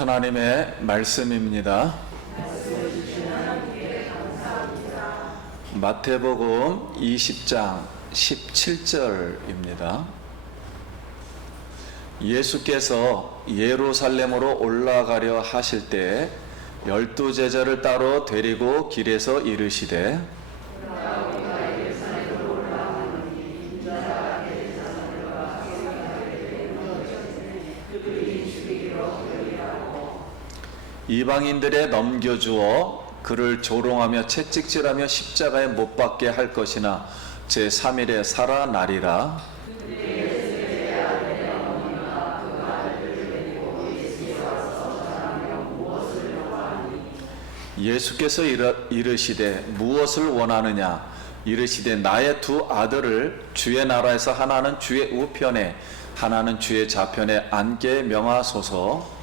하나님의 말씀입니다. 마태복음 20장 17절입니다. 예수께서 예루살렘으로 올라가려 하실 때 12제자를 따로 데리고 길에서 이르시되 이방인들에 넘겨주어 그를 조롱하며 채찍질하며 십자가에 못 박게 할 것이나 제3일에 살아나리라. 예수께서 이르시되 무엇을 원하느냐? 이르시되 나의 두 아들을 주의 나라에서 하나는 주의 우편에 하나는 주의 좌편에 앉게 명하소서.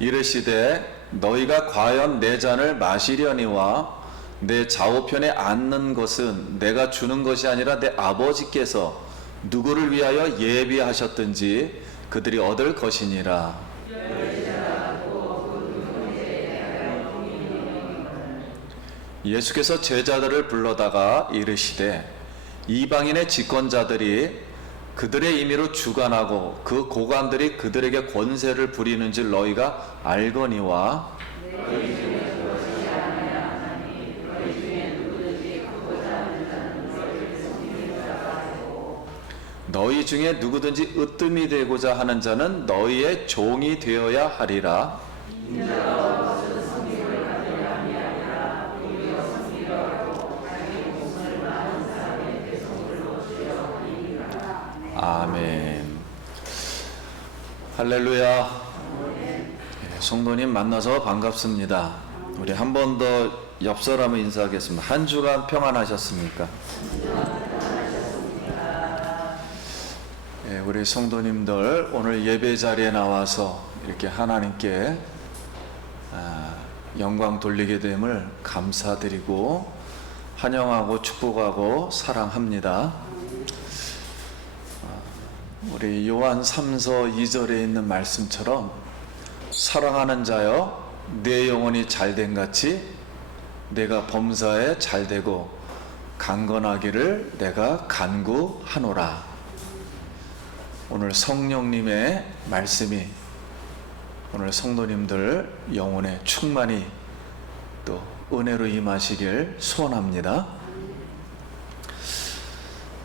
이르시되 너희가 과연 내 잔을 마시려니와 내 좌우편에 앉는 것은 내가 주는 것이 아니라 내 아버지께서 누구를 위하여 예비하셨든지 그들이 얻을 것이니라. 예수께서 제자들을 불러다가 이르시되 이방인의 집권자들이 그들의 임의로 주관하고 그 고관들이 그들에게 권세를 부리는 줄 너희가 알거니와 너희 중에 누구든지 으뜸이 되고자 하는 자는 너희의 종이 되어야 하리라. 아멘. 할렐루야. 성도님 만나서 반갑습니다. 우리 한 번 더 옆 사람을 인사하겠습니다. 한 주간 평안하셨습니까? 우리 성도님들 오늘 예배 자리에 나와서 이렇게 하나님께 영광 돌리게 됨을 감사드리고 환영하고 축복하고 사랑합니다. 우리 요한 3서 2절에 있는 말씀처럼 사랑하는 자여 내 영혼이 잘된 같이 내가 범사에 잘되고 강건하기를 내가 간구하노라. 오늘 성령님의 말씀이 오늘 성도님들 영혼에 충만히 또 은혜로 임하시길 소원합니다.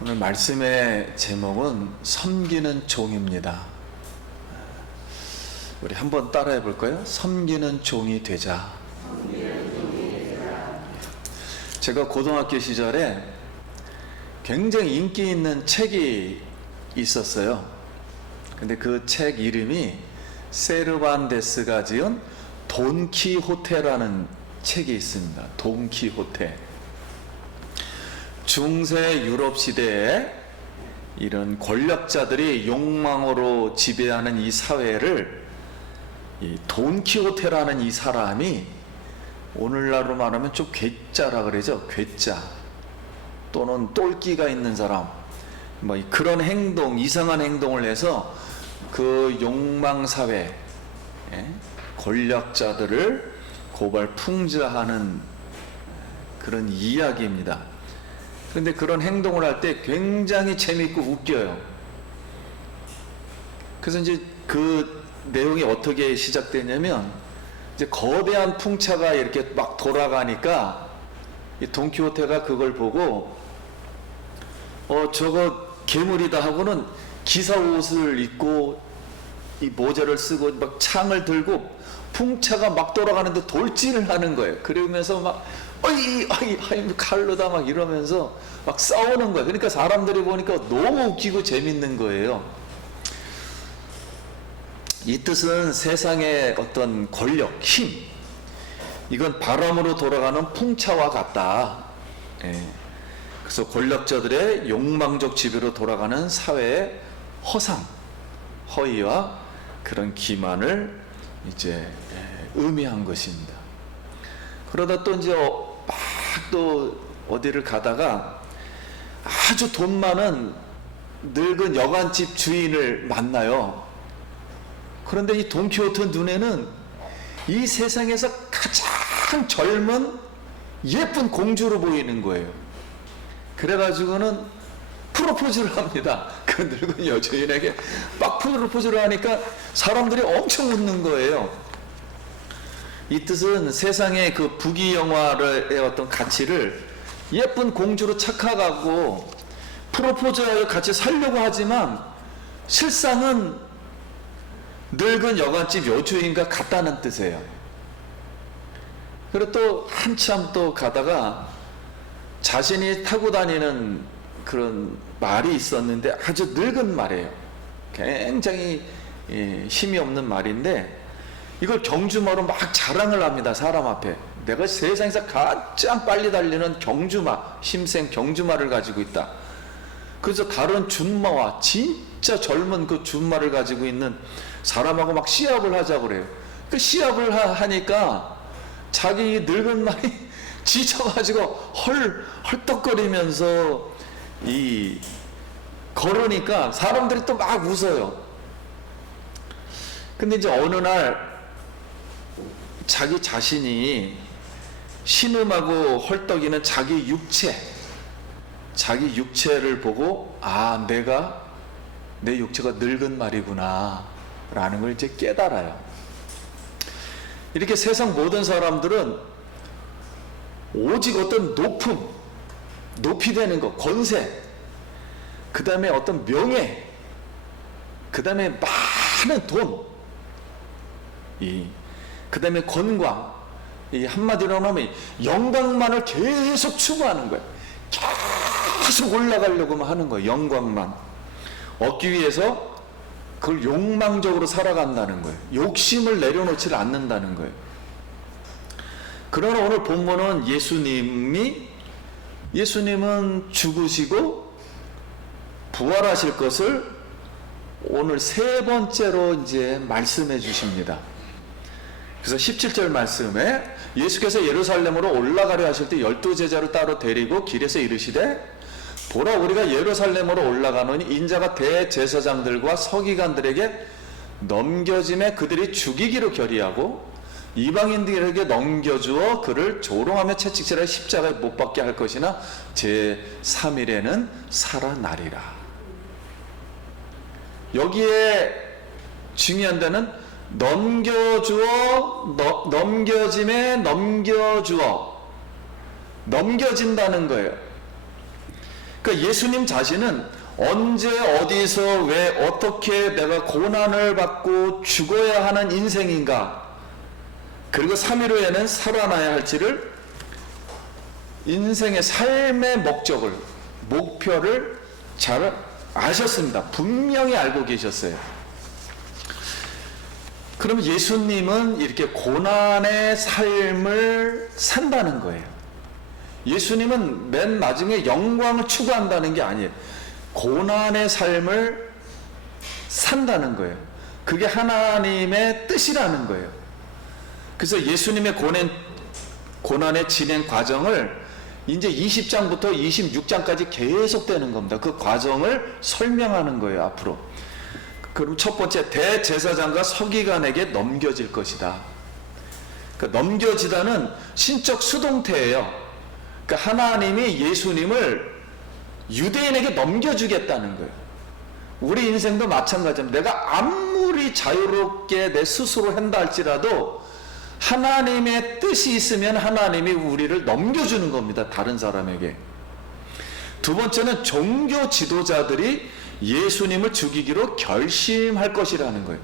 오늘 말씀의 제목은 섬기는 종입니다. 우리 한번 따라해 볼까요? 섬기는 종이 되자. 제가 고등학교 시절에 굉장히 인기 있는 책이 있었어요. 근데 그 책 이름이 세르반테스가 지은 돈키호테라는 책이 있습니다. 돈키호테. 중세 유럽 시대에 이런 권력자들이 욕망으로 지배하는 이 사회를 이 돈키호테라는 이 사람이 오늘날로 말하면 좀 괴짜라 그러죠. 괴짜 또는 똘끼가 있는 사람 뭐 그런 행동, 이상한 행동을 해서 그 욕망 사회 권력자들을 고발 풍자하는 그런 이야기입니다. 그런데 그런 행동을 할 때 굉장히 재미있고 웃겨요. 그래서 이제 그 내용이 어떻게 시작되냐면 이제 거대한 풍차가 이렇게 막 돌아가니까 이 돈키호테가 그걸 보고 저거 괴물이다 하고는 기사 옷을 입고 이 모자를 쓰고 막 창을 들고 풍차가 막 돌아가는데 돌진을 하는 거예요. 그러면서 막 어이 칼로다 막 이러면서 막 싸우는 거예요. 그러니까 사람들이 보니까 너무 웃기고 재밌는 거예요. 이 뜻은 세상의 어떤 권력, 힘, 이건 바람으로 돌아가는 풍차와 같다. 그래서 권력자들의 욕망적 지배로 돌아가는 사회의 허상, 허위와 그런 기만을 이제 의미한 것입니다. 그러다 또 이제 막 또 어디를 가다가 아주 돈 많은 늙은 여관집 주인을 만나요. 그런데 이 돈키호테 눈에는 이 세상에서 가장 젊은 예쁜 공주로 보이는 거예요. 그래가지고는 프로포즈를 합니다. 그 늙은 여주인에게 막 프로포즈를 하니까 사람들이 엄청 웃는 거예요. 이 뜻은 세상의 그 부귀영화의 어떤 가치를 예쁜 공주로 착각하고 프로포즈하여 같이 살려고 하지만 실상은 늙은 여관집 여주인과 같다는 뜻이에요. 그리고 또 한참 또 가다가 자신이 타고 다니는 그런 말이 있었는데 아주 늙은 말이에요. 굉장히 힘이 없는 말인데 이걸 경주마로 막 자랑을 합니다. 사람 앞에. 내가 세상에서 가장 빨리 달리는 경주마, 힘센 경주마를 가지고 있다. 그래서 다른 준마와 진짜 젊은 그 준마를 가지고 있는 사람하고 막 시합을 하자고 그래요. 그 시합을 하니까 자기 늙은 말이 지쳐가지고 헐떡거리면서 걸으니까 사람들이 또 막 웃어요. 근데 이제 어느 날 자기 자신이 신음하고 헐떡이는 자기 육체를 보고 아, 내 육체가 늙은 말이구나 라는 걸 이제 깨달아요. 이렇게 세상 모든 사람들은 오직 어떤 높이 되는 것, 권세, 그 다음에 어떤 명예, 그 다음에 많은 돈, 그 다음에 건강, 한마디로 하면 영광만을 계속 추구하는 거예요. 계속 올라가려고만 하는 거예요. 영광만 얻기 위해서 그걸 욕망적으로 살아간다는 거예요. 욕심을 내려놓지 않는다는 거예요. 그러나 오늘 본문은 예수님은 죽으시고 부활하실 것을 오늘 세 번째로 이제 말씀해 주십니다. 그래서 17절 말씀에 예수께서 예루살렘으로 올라가려 하실 때 12제자를 따로 데리고 길에서 이르시되 보라, 우리가 예루살렘으로 올라가노니 인자가 대제사장들과 서기관들에게 넘겨짐에 그들이 죽이기로 결의하고 이방인들에게 넘겨주어 그를 조롱하며 채찍질하여 십자가에 못 박게 할 것이나 제3일에는 살아나리라. 여기에 중요한 데는 넘겨짐에 넘겨진다는 거예요. 그러니까 예수님 자신은 언제 어디서 왜 어떻게 내가 고난을 받고 죽어야 하는 인생인가, 그리고 3일 후에는 살아나야 할지를 인생의 삶의 목표를 잘 아셨습니다. 분명히 알고 계셨어요. 그럼 예수님은 이렇게 고난의 삶을 산다는 거예요. 예수님은 맨 마지막에 영광을 추구한다는 게 아니에요. 고난의 삶을 산다는 거예요. 그게 하나님의 뜻이라는 거예요. 그래서 예수님의 고난의 진행 과정을 이제 20장부터 26장까지 계속되는 겁니다. 그 과정을 설명하는 거예요, 앞으로. 그럼 첫 번째, 대제사장과 서기관에게 넘겨질 것이다. 그러니까 넘겨지다는 신적 수동태예요. 그러니까 하나님이 예수님을 유대인에게 넘겨주겠다는 거예요. 우리 인생도 마찬가지입니다. 내가 아무리 자유롭게 내 스스로 한다 할지라도 하나님의 뜻이 있으면 하나님이 우리를 넘겨주는 겁니다. 다른 사람에게. 두 번째는 종교 지도자들이 예수님을 죽이기로 결심할 것이라는 거예요.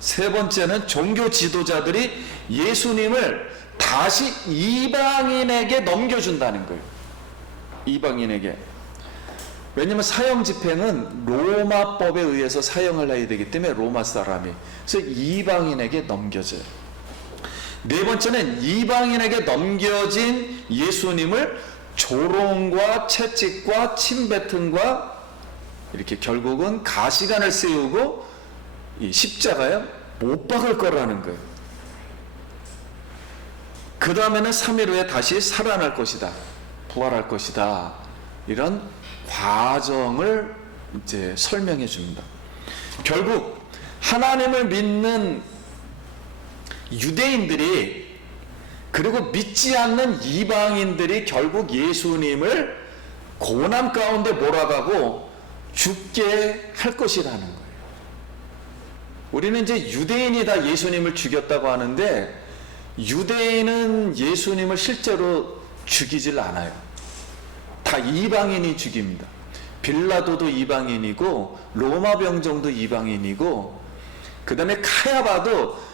세 번째는 종교 지도자들이 예수님을 다시 이방인에게 넘겨준다는 거예요. 이방인에게. 왜냐하면 사형 집행은 로마법에 의해서 사형을 해야 되기 때문에 로마 사람이. 그래서 이방인에게 넘겨져요. 네 번째는 이방인에게 넘겨진 예수님을 조롱과 채찍과 침뱉음과 이렇게 결국은 가시관을 세우고 이 십자가에 못 박을 거라는 거예요. 그 다음에는 3일 후에 다시 살아날 것이다, 부활할 것이다, 이런 과정을 이제 설명해 줍니다. 결국 하나님을 믿는 유대인들이 그리고 믿지 않는 이방인들이 결국 예수님을 고난 가운데 몰아가고 죽게 할 것이라는 거예요. 우리는 이제 유대인이 다 예수님을 죽였다고 하는데, 유대인은 예수님을 실제로 죽이질 않아요. 다 이방인이 죽입니다. 빌라도도 이방인이고 로마 병정도 이방인이고, 그 다음에 카야바도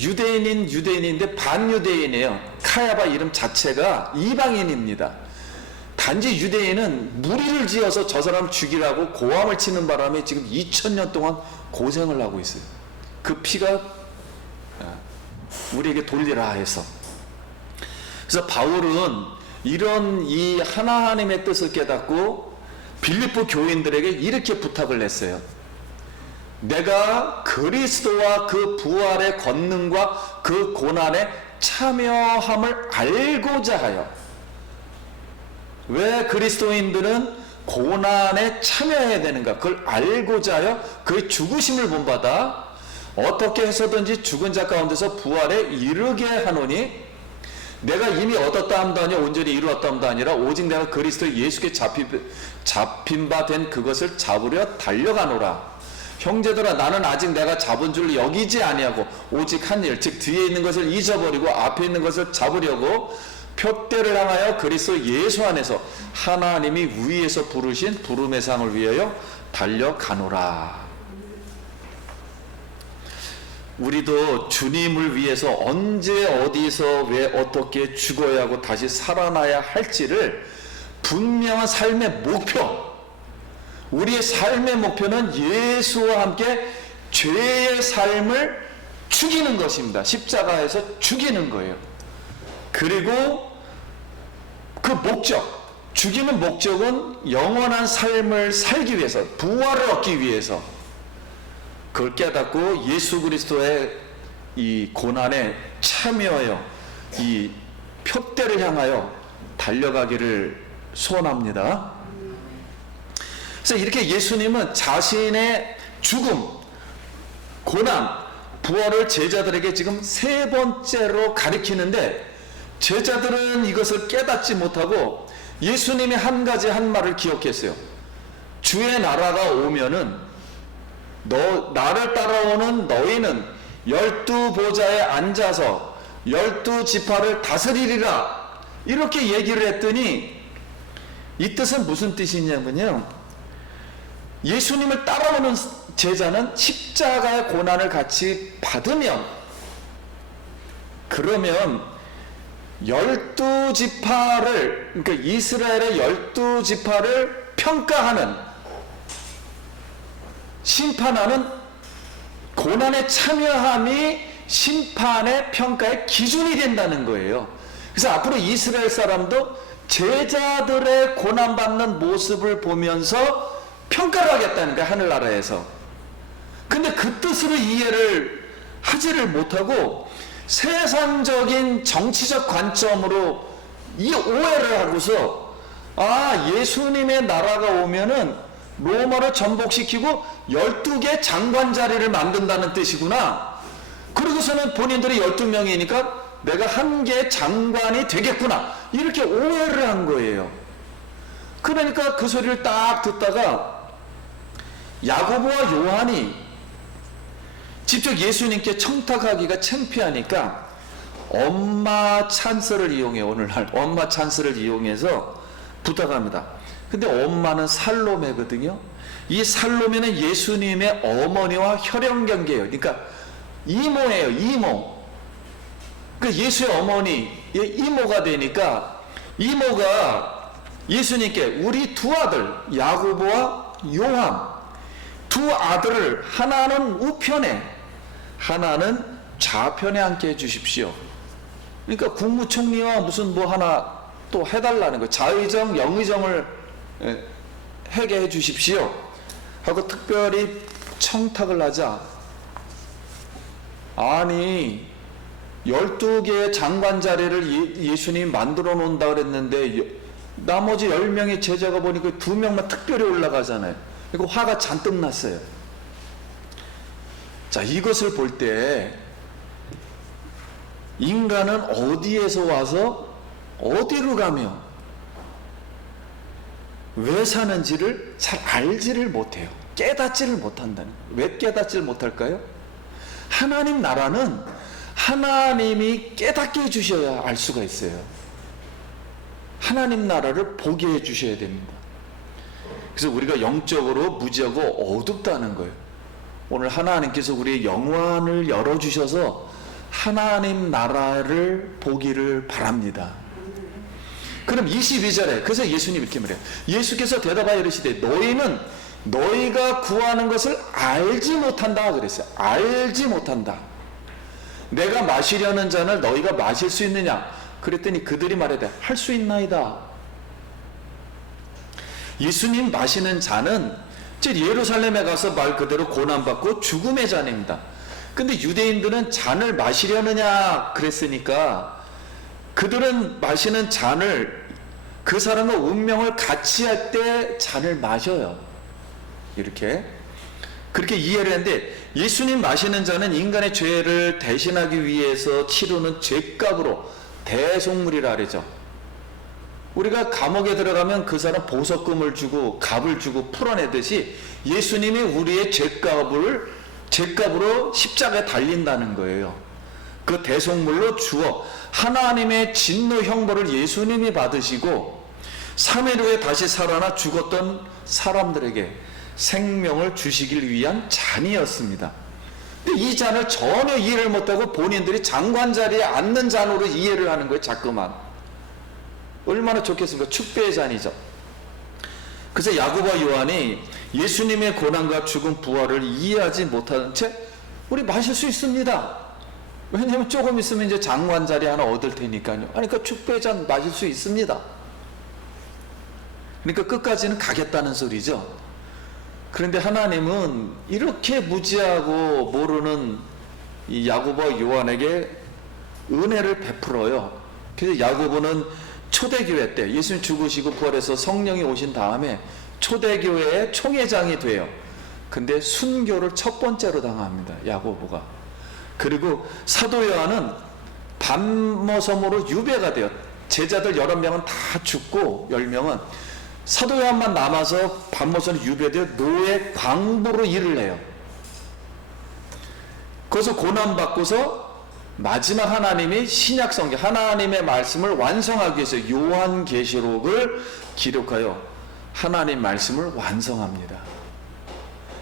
유대인인데 반유대인이에요. 카야바 이름 자체가 이방인입니다. 단지 유대인은 무리를 지어서 저 사람 죽이라고 고함을 치는 바람에 지금 2000년 동안 고생을 하고 있어요. 그 피가 우리에게 돌리라 해서. 그래서 바울은 이런 이 하나님의 뜻을 깨닫고 빌립보 교인들에게 이렇게 부탁을 했어요. 내가 그리스도와 그 부활의 권능과 그 고난에 참여함을 알고자 하여. 왜 그리스도인들은 고난에 참여해야 되는가? 그걸 알고자 하여 그의 죽으심을 본받아 어떻게 해서든지 죽은 자 가운데서 부활에 이르게 하노니, 내가 이미 얻었다 함도 아니요 온전히 이루었다 함도 아니라 오직 내가 그리스도 예수께 잡힌 바 된 그것을 잡으려 달려가노라. 형제들아, 나는 아직 내가 잡은 줄 여기지 아니하고 오직 한 일, 즉 뒤에 있는 것을 잊어버리고 앞에 있는 것을 잡으려고 표대를 향하여 그리스도 예수 안에서 하나님이 위에서 부르신 부름의 상을 위하여 달려가노라. 우리도 주님을 위해서 언제 어디서 왜 어떻게 죽어야 하고 다시 살아나야 할지를 분명한 삶의 목표, 우리의 삶의 목표는 예수와 함께 죄의 삶을 죽이는 것입니다. 십자가에서 죽이는 거예요. 그리고 그 목적, 죽이는 목적은 영원한 삶을 살기 위해서, 부활을 얻기 위해서, 그걸 깨닫고 예수 그리스도의 이 고난에 참여하여 이 표대를 향하여 달려가기를 소원합니다. 그래서 이렇게 예수님은 자신의 죽음, 고난, 부활을 제자들에게 지금 3번째로 가리키는데, 제자들은 이것을 깨닫지 못하고 예수님이 한 가지 한 말을 기억했어요. 주의 나라가 오면은 나를 따라오는 너희는 12보좌에 앉아서 12지파를 다스리리라, 이렇게 얘기를 했더니, 이 뜻은 무슨 뜻이냐면요, 예수님을 따라오는 제자는 십자가의 고난을 같이 받으면, 그러면 12지파를, 그러니까 이스라엘의 12지파를 평가하는, 심판하는 고난에 참여함이 심판의 평가의 기준이 된다는 거예요. 그래서 앞으로 이스라엘 사람도 제자들의 고난받는 모습을 보면서 평가를 하겠다는 거야, 하늘나라에서. 근데 그 뜻으로 이해를 하지를 못하고 세상적인 정치적 관점으로 이 오해를 하고서, 예수님의 나라가 오면은 로마를 전복시키고 12개 장관 자리를 만든다는 뜻이구나. 그러고서는 본인들이 12명이니까 내가 한 개의 장관이 되겠구나, 이렇게 오해를 한 거예요. 그러니까 그 소리를 딱 듣다가 야고보와 요한이 직접 예수님께 청탁하기가 창피하니까 엄마 찬스를 이용해, 오늘날 엄마 찬스를 이용해서 부탁합니다. 근데 엄마는 살로메거든요. 이 살로메는 예수님의 어머니와 혈연관계예요. 그러니까 이모예요, 이모. 그러니까 예수의 어머니, 이모가 되니까, 이모가 예수님께 우리 두 아들 야고보와 요한 두 아들을 하나는 우편에 하나는 좌편에 앉게 해주십시오. 그러니까 국무총리와 무슨 뭐 하나 또 해달라는 거, 좌의정 영의정을 하게 해주십시오 하고 특별히 청탁을 하자, 아니 12개의 장관 자리를 예수님이 만들어 놓는다 그랬는데 나머지 10명의 제자가 보니까 2명만 특별히 올라가잖아요. 그리고 화가 잔뜩 났어요. 자, 이것을 볼 때 인간은 어디에서 와서 어디로 가며 왜 사는지를 잘 알지를 못해요. 깨닫지를 못한다는 거예요. 왜 깨닫지를 못할까요? 하나님 나라는 하나님이 깨닫게 해주셔야 알 수가 있어요. 하나님 나라를 보게 해주셔야 됩니다. 그래서 우리가 영적으로 무지하고 어둡다는 거예요. 오늘 하나님께서 우리의 영안을 열어주셔서 하나님 나라를 보기를 바랍니다. 그럼 22절에 그래서 예수님 이렇게 말해요. 예수께서 대답하여 이르시되 너희는 너희가 구하는 것을 알지 못한다 그랬어요. 알지 못한다. 내가 마시려는 잔을 너희가 마실 수 있느냐? 그랬더니 그들이 말하되 할 수 있나이다. 예수님 마시는 잔은 즉 예루살렘에 가서 말 그대로 고난받고 죽음의 잔입니다. 근데 유대인들은 잔을 마시려느냐 그랬으니까 그들은 마시는 잔을 그 사람과 운명을 같이 할 때 잔을 마셔요. 이렇게 그렇게 이해를 했는데 예수님 마시는 잔은 인간의 죄를 대신하기 위해서 치르는 죄값으로 대속물이라 그러죠. 우리가 감옥에 들어가면 그 사람 보석금을 주고 값을 주고 풀어내듯이 예수님이 우리의 죄값으로 십자가에 달린다는 거예요. 그 대속물로 주어 하나님의 진노 형벌을 예수님이 받으시고 3일 후에 다시 살아나 죽었던 사람들에게 생명을 주시길 위한 잔이었습니다. 근데 이 잔을 전혀 이해를 못하고 본인들이 장관 자리에 앉는 잔으로 이해를 하는 거예요. 자꾸만. 얼마나 좋겠습니까? 축배의 잔이죠. 그래서 야고보와 요한이 예수님의 고난과 죽음 부활을 이해하지 못하는 채 우리 마실 수 있습니다. 왜냐하면 조금 있으면 이제 장관 자리 하나 얻을 테니까요. 그러니까 축배의 잔 마실 수 있습니다. 그러니까 끝까지는 가겠다는 소리죠. 그런데 하나님은 이렇게 무지하고 모르는 이 야고보와 요한에게 은혜를 베풀어요. 그래서 야고보는 초대교회 때 예수님 죽으시고 부활해서 성령이 오신 다음에 초대교회의 총회장이 돼요. 근데 순교를 첫 번째로 당합니다. 야고보가. 그리고 사도 요한은 반모섬으로 유배가 돼요. 제자들 11명은 다 죽고 10명은 사도 요한만 남아서 반모섬 유배되어 노예 광부로 일을 해요. 거기서 고난받고서 마지막 하나님이 신약 성경 하나님의 말씀을 완성하기 위해서 요한계시록을 기록하여 하나님 말씀을 완성합니다.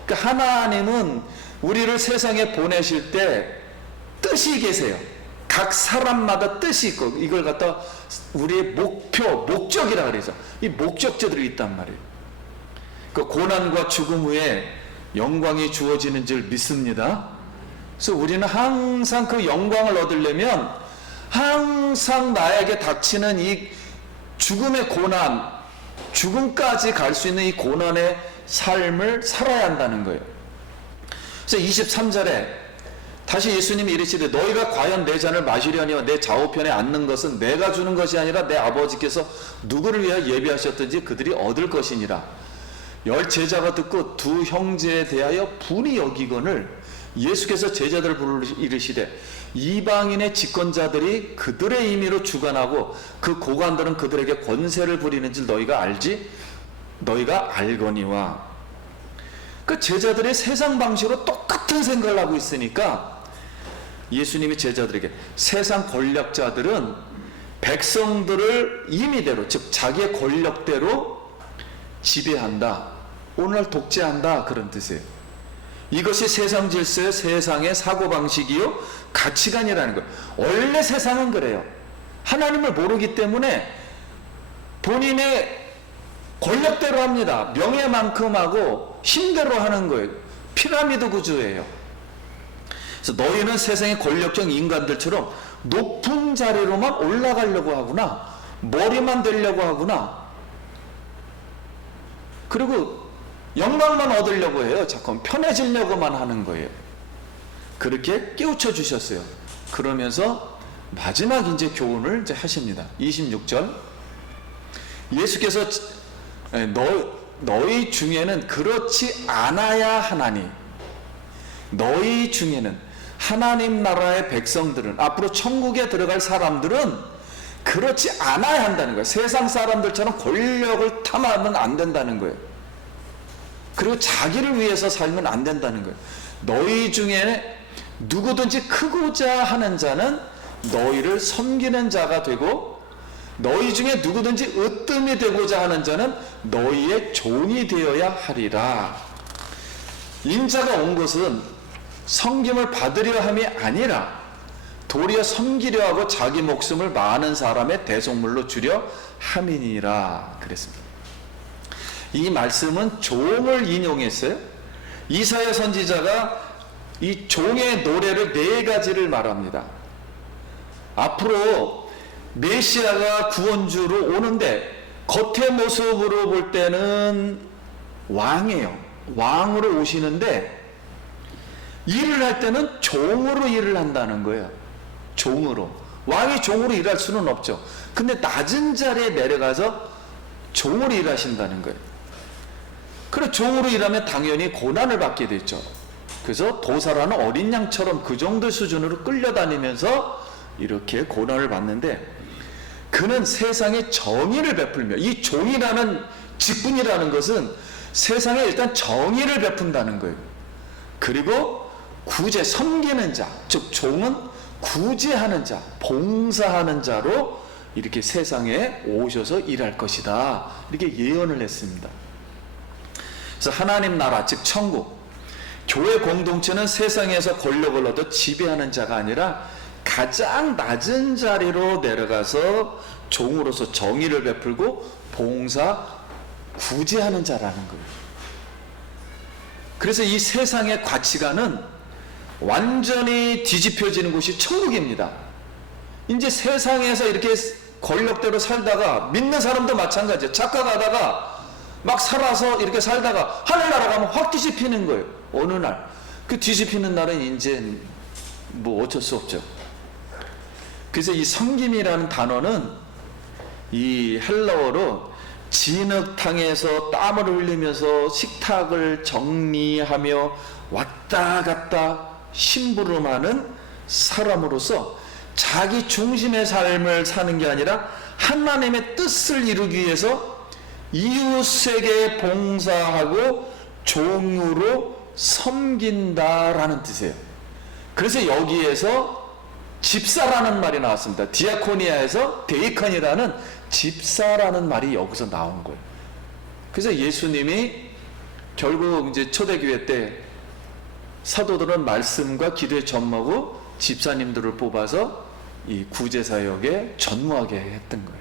그러니까 하나님은 우리를 세상에 보내실 때 뜻이 계세요. 각 사람마다 뜻이 있고 이걸 갖다 우리의 목적이라 그러죠. 이 목적자들이 있단 말이에요. 그 고난과 죽음 후에 영광이 주어지는 줄 믿습니다. 그래서 우리는 항상 그 영광을 얻으려면 항상 나에게 닥치는 이 죽음의 고난, 죽음까지 갈 수 있는 이 고난의 삶을 살아야 한다는 거예요. 그래서 23절에 다시 예수님이 이르시되 너희가 과연 내 잔을 마시려니와 내 좌우편에 앉는 것은 내가 주는 것이 아니라 내 아버지께서 누구를 위하여 예비하셨든지 그들이 얻을 것이니라. 10 제자가 듣고 두 형제에 대하여 분이 여기거늘 예수께서 제자들을 부르 이르시되 이방인의 집권자들이 그들의 임의로 주관하고 그 고관들은 그들에게 권세를 부리는 줄 너희가 알지? 너희가 알거니와. 그 제자들의 세상 방식으로 똑같은 생각을 하고 있으니까 예수님이 제자들에게 세상 권력자들은 백성들을 임의대로 즉 자기의 권력대로 지배한다. 오늘날 독재한다. 그런 뜻이에요. 이것이 세상 질서의 세상의 사고방식이요 가치관이라는 거예요. 원래 세상은 그래요. 하나님을 모르기 때문에 본인의 권력대로 합니다. 명예만큼 하고 힘대로 하는 거예요. 피라미드 구조예요. 그래서 너희는 세상의 권력적 인간들처럼 높은 자리로만 올라가려고 하구나. 머리만 되려고 하구나. 그리고 영광만 얻으려고 해요. 자꾸 편해지려고만 하는 거예요. 그렇게 깨우쳐 주셨어요. 그러면서 마지막 이제 교훈을 이제 하십니다. 26절. 예수께서 너희 중에는 그렇지 않아야 하나니, 너희 중에는, 하나님 나라의 백성들은, 앞으로 천국에 들어갈 사람들은 그렇지 않아야 한다는 거예요. 세상 사람들처럼 권력을 탐하면 안 된다는 거예요. 그리고 자기를 위해서 살면 안 된다는 거예요. 너희 중에 누구든지 크고자 하는 자는 너희를 섬기는 자가 되고, 너희 중에 누구든지 으뜸이 되고자 하는 자는 너희의 종이 되어야 하리라. 인자가 온 것은 섬김을 받으려 함이 아니라 도리어 섬기려 하고 자기 목숨을 많은 사람의 대속물로 주려 함이니라 그랬습니다. 이 말씀은 종을 인용했어요. 이사야 선지자가 이 종의 노래를 4가지를 말합니다. 앞으로 메시아가 구원주로 오는데 겉의 모습으로 볼 때는 왕이에요. 왕으로 오시는데 일을 할 때는 종으로 일을 한다는 거예요. 종으로. 왕이 종으로 일할 수는 없죠. 근데 낮은 자리에 내려가서 종으로 일하신다는 거예요. 그래, 종으로 일하면 당연히 고난을 받게 되죠. 그래서 도살하는 어린 양처럼 그 정도 수준으로 끌려다니면서 이렇게 고난을 받는데, 그는 세상에 정의를 베풀며, 이 종이라는 직분이라는 것은 세상에 일단 정의를 베푼다는 거예요. 그리고 구제, 섬기는 자, 즉 종은 구제하는 자, 봉사하는 자로 이렇게 세상에 오셔서 일할 것이다, 이렇게 예언을 했습니다. 그래서 하나님 나라, 즉 천국, 교회 공동체는 세상에서 권력을 얻어 지배하는 자가 아니라 가장 낮은 자리로 내려가서 종으로서 정의를 베풀고 봉사, 구제하는 자라는 거예요. 그래서 이 세상의 가치관은 완전히 뒤집혀지는 곳이 천국입니다. 이제 세상에서 이렇게 권력대로 살다가, 믿는 사람도 마찬가지예요. 착각하다가 막 살아서 이렇게 살다가 하늘나라 가면 확 뒤집히는 거예요. 어느 날. 그 뒤집히는 날은 이제 뭐 어쩔 수 없죠. 그래서 이 섬김이라는 단어는 이 헬라어로 진흙탕에서 땀을 흘리면서 식탁을 정리하며 왔다 갔다 심부름하는 사람으로서 자기 중심의 삶을 사는 게 아니라 하나님의 뜻을 이루기 위해서 이웃에게 봉사하고 종으로 섬긴다라는 뜻이에요. 그래서 여기에서 집사라는 말이 나왔습니다. 디아코니아에서 데이컨이라는 집사라는 말이 여기서 나온 거예요. 그래서 예수님이 결국 이제 초대교회 때 사도들은 말씀과 기도에 전무하고 집사님들을 뽑아서 이 구제사역에 전무하게 했던 거예요.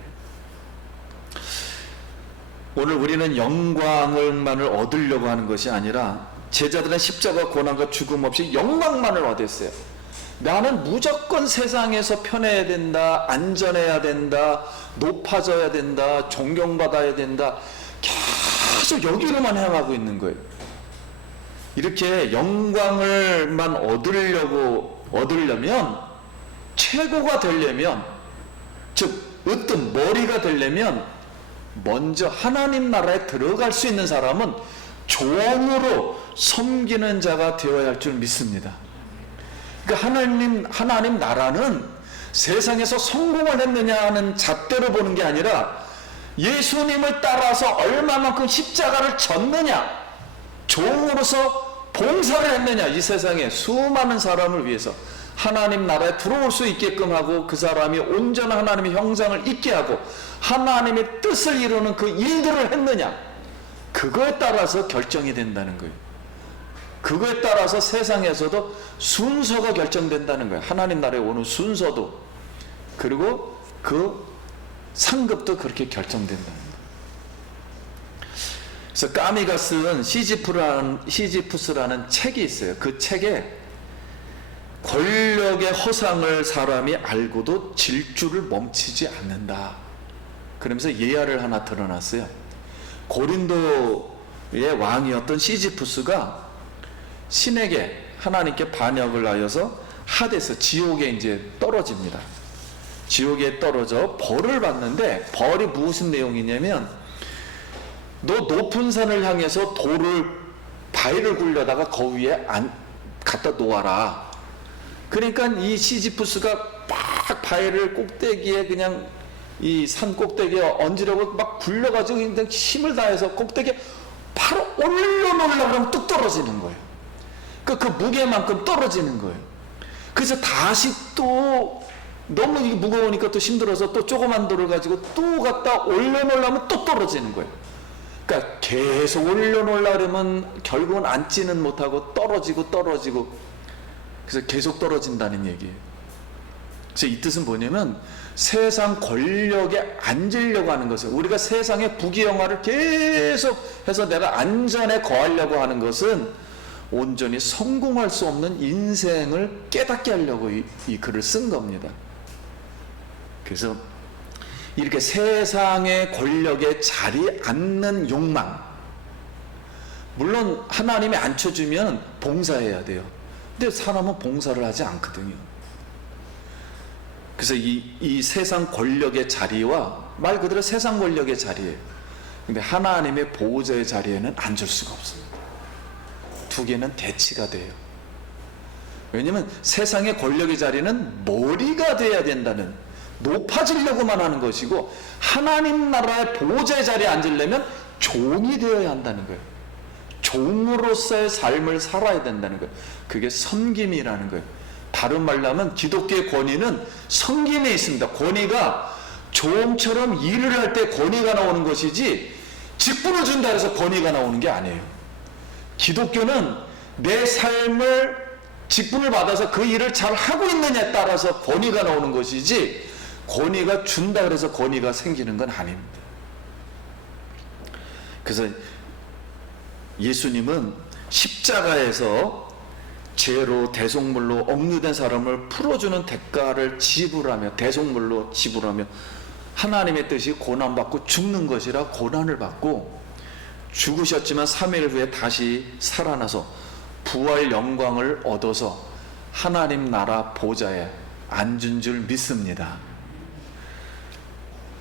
오늘 우리는 영광을만을 얻으려고 하는 것이 아니라 제자들은 십자가 고난과 죽음 없이 영광만을 얻었어요. 나는 무조건 세상에서 편해야 된다, 안전해야 된다, 높아져야 된다, 존경받아야 된다, 계속 여기로만 향하고 있는 거예요. 이렇게 영광을만 얻으려면, 최고가 되려면, 즉 으뜸 머리가 되려면 먼저 하나님 나라에 들어갈 수 있는 사람은 종으로 섬기는 자가 되어야 할 줄 믿습니다. 그러니까 하나님 나라는 세상에서 성공을 했느냐 하는 잣대로 보는 게 아니라 예수님을 따라서 얼마만큼 십자가를 졌느냐, 종으로서 봉사를 했느냐, 이 세상에 수많은 사람을 위해서 하나님 나라에 들어올 수 있게끔 하고 그 사람이 온전한 하나님의 형상을 잊게 하고 하나님의 뜻을 이루는 그 일들을 했느냐, 그거에 따라서 결정이 된다는 거예요. 그거에 따라서 세상에서도 순서가 결정된다는 거예요. 하나님 나라에 오는 순서도, 그리고 그 상급도 그렇게 결정된다는 거예요. 그래서 까미가 쓴 시지푸스라는 책이 있어요. 그 책에 권력의 허상을 사람이 알고도 질주를 멈추지 않는다, 그러면서 예화를 하나 드러났어요. 고린도의 왕이었던 시지푸스가 신에게, 하나님께 반역을 하여서 하데스, 지옥에 이제 떨어집니다. 지옥에 떨어져 벌을 받는데, 벌이 무슨 내용이냐면, 너 높은 산을 향해서 바위를 굴려다가 그 위에 갖다 놓아라. 그러니까 이 시지프스가 막 바위를 꼭대기에, 그냥 이 산 꼭대기에 얹으려고 막 굴려가지고 그냥 힘을 다해서 꼭대기에 바로 올려놓으려고 하면 뚝 떨어지는 거예요. 그 무게만큼 떨어지는 거예요. 그래서 다시 또 너무 무거우니까 또 힘들어서 또 조그만 돌을 가지고 또 갖다 올려놓으려면 또 떨어지는 거예요. 그러니까 계속 올려놓으려면 결국은 앉지는 못하고 떨어지고, 그래서 계속 떨어진다는 얘기예요. 그래서 이 뜻은 뭐냐면, 세상 권력에 앉으려고 하는 것은, 우리가 세상의 부귀영화를 계속 해서 내가 안전에 거하려고 하는 것은 온전히 성공할 수 없는 인생을 깨닫게 하려고 이 글을 쓴 겁니다. 그래서 이렇게 세상의 권력에 자리 앉는 욕망, 물론 하나님이 앉혀주면 봉사해야 돼요. 근데 사람은 봉사를 하지 않거든요. 그래서 이 세상 권력의 자리와 말 그대로 세상 권력의 자리예요. 근데 하나님의 보호자의 자리에는 앉을 수가 없습니다. 두 개는 대치가 돼요. 왜냐하면 세상의 권력의 자리는 머리가 돼야 된다는, 높아지려고만 하는 것이고, 하나님 나라의 보호자의 자리에 앉으려면 종이 되어야 한다는 거예요. 종으로서의 삶을 살아야 된다는 거예요. 그게 섬김이라는 거예요. 다른 말로 하면 기독교의 권위는 섬김에 있습니다. 권위가 종처럼 일을 할 때 권위가 나오는 것이지, 직분을 준다 해서 권위가 나오는 게 아니에요. 기독교는 내 삶을 직분을 받아서 그 일을 잘 하고 있느냐에 따라서 권위가 나오는 것이지, 권위가 준다 그래서 권위가 생기는 건 아닙니다. 그래서 예수님은 십자가에서 죄로 대속물로 억류된 사람을 풀어주는 대가를 지불하며, 대속물로 지불하며 하나님의 뜻이 고난받고 죽는 것이라 고난을 받고, 죽으셨지만 3일 후에 다시 살아나서 부활 영광을 얻어서 하나님 나라 보좌에 앉은 줄 믿습니다.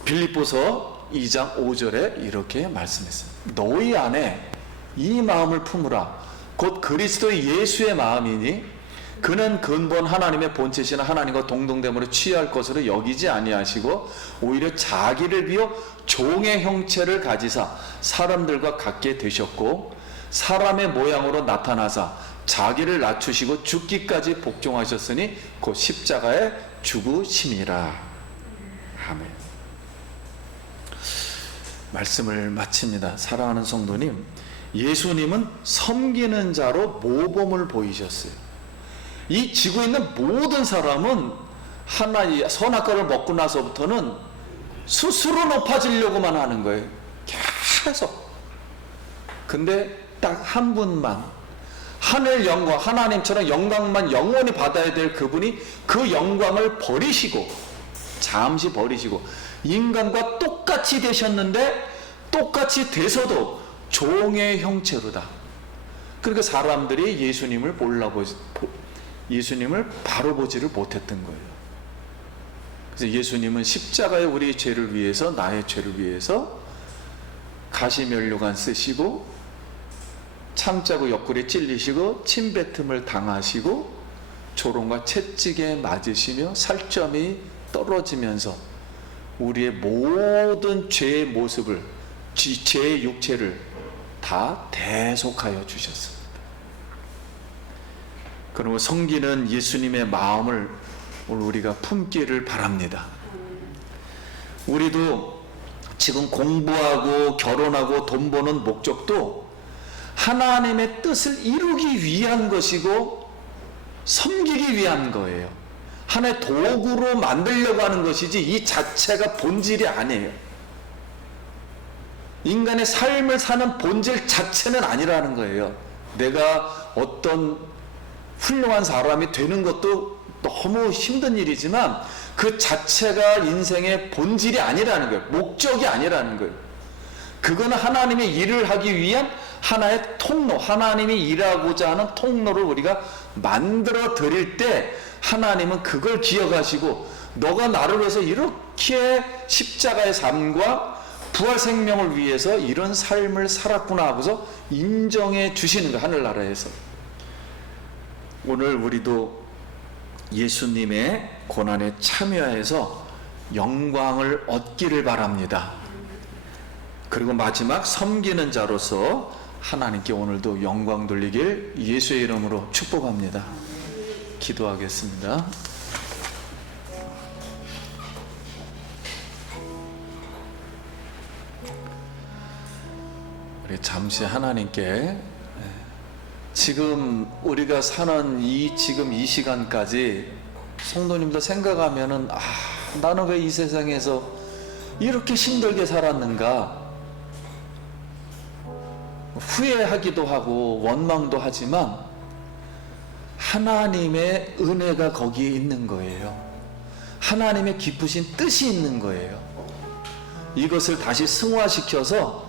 빌립보서 2장 5절에 이렇게 말씀했습니다. 너희 안에 이 마음을 품으라. 곧 그리스도 예수의 마음이니 그는 근본 하나님의 본체시나 하나님과 동등됨으로 취할 것으로 여기지 아니하시고 오히려 자기를 비워 종의 형체를 가지사 사람들과 같게 되셨고, 사람의 모양으로 나타나사 자기를 낮추시고 죽기까지 복종하셨으니 곧 십자가에 죽으심이라. 아멘. 말씀을 마칩니다. 사랑하는 성도님, 예수님은 섬기는 자로 모범을 보이셨어요. 이 지구에 있는 모든 사람은 하나의 선악과를 먹고 나서부터는 스스로 높아지려고만 하는 거예요. 계속. 근데 딱 한 분만, 하늘 영광, 하나님처럼 영광만 영원히 받아야 될 그분이 그 영광을 버리시고, 잠시 버리시고 인간과 똑같이 되셨는데, 똑같이 돼서도 종의 형체로다. 그러니까 사람들이 예수님을 바로 보지를 못했던 거예요. 그래서 예수님은 십자가에 우리의 죄를 위해서, 나의 죄를 위해서 가시면류관 쓰시고, 창자고 옆구리 찔리시고, 침뱉음을 당하시고, 조롱과 채찍에 맞으시며 살점이 떨어지면서 우리의 모든 죄의 모습을, 죄의 육체를 다 대속하여 주셨습니다. 그리고 섬기는 예수님의 마음을 오늘 우리가 품기를 바랍니다. 우리도 지금 공부하고 결혼하고 돈 버는 목적도 하나님의 뜻을 이루기 위한 것이고 섬기기 위한 거예요. 하나의 도구로 만들려고 하는 것이지 이 자체가 본질이 아니에요. 인간의 삶을 사는 본질 자체는 아니라는 거예요. 내가 어떤 훌륭한 사람이 되는 것도 너무 힘든 일이지만 그 자체가 인생의 본질이 아니라는 거예요. 목적이 아니라는 거예요. 그거는 하나님의 일을 하기 위한 하나의 통로, 하나님이 일하고자 하는 통로를 우리가 만들어 드릴 때 하나님은 그걸 기억하시고 너가 나를 위해서 이렇게 십자가의 삶과 부활 생명을 위해서 이런 삶을 살았구나 하고서 인정해 주시는 거예요. 하늘나라에서. 오늘 우리도 예수님의 고난에 참여해서 영광을 얻기를 바랍니다. 그리고 마지막 섬기는 자로서 하나님께 오늘도 영광 돌리길 예수의 이름으로 축복합니다. 기도하겠습니다. 우리 잠시 하나님께 지금 우리가 사는 지금 이 시간까지 성도님도 생각하면은 나는 왜 이 세상에서 이렇게 힘들게 살았는가 후회하기도 하고 원망도 하지만 하나님의 은혜가 거기에 있는 거예요. 하나님의 깊으신 뜻이 있는 거예요. 이것을 다시 승화시켜서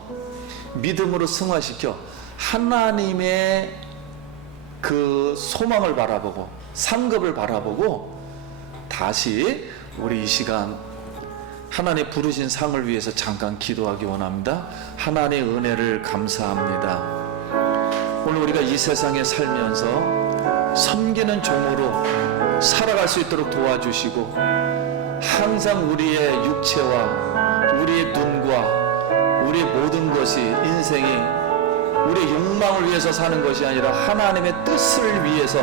믿음으로 승화시켜 하나님의 그 소망을 바라보고 상급을 바라보고 다시 우리 이 시간 하나님 부르신 상을 위해서 잠깐 기도하기 원합니다. 하나님의 은혜를 감사합니다. 오늘 우리가 이 세상에 살면서 섬기는 종으로 살아갈 수 있도록 도와주시고 항상 우리의 육체와 우리의 눈과 우리의 모든 것이 인생이 우리의 욕망을 위해서 사는 것이 아니라 하나님의 뜻을 위해서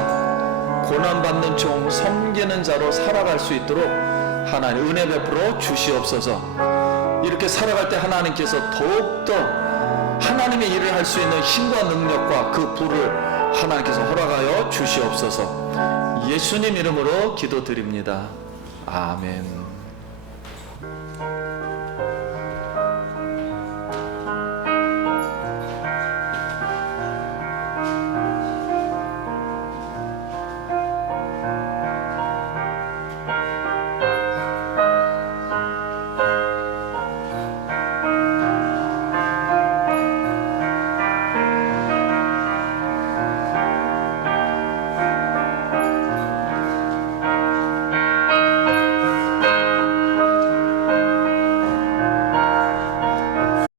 고난받는 종, 섬기는 자로 살아갈 수 있도록 하나님 은혜 베풀어 주시옵소서. 이렇게 살아갈 때 하나님께서 더욱더 하나님의 일을 할 수 있는 힘과 능력과 그 부를 하나님께서 허락하여 주시옵소서. 예수님 이름으로 기도드립니다. 아멘.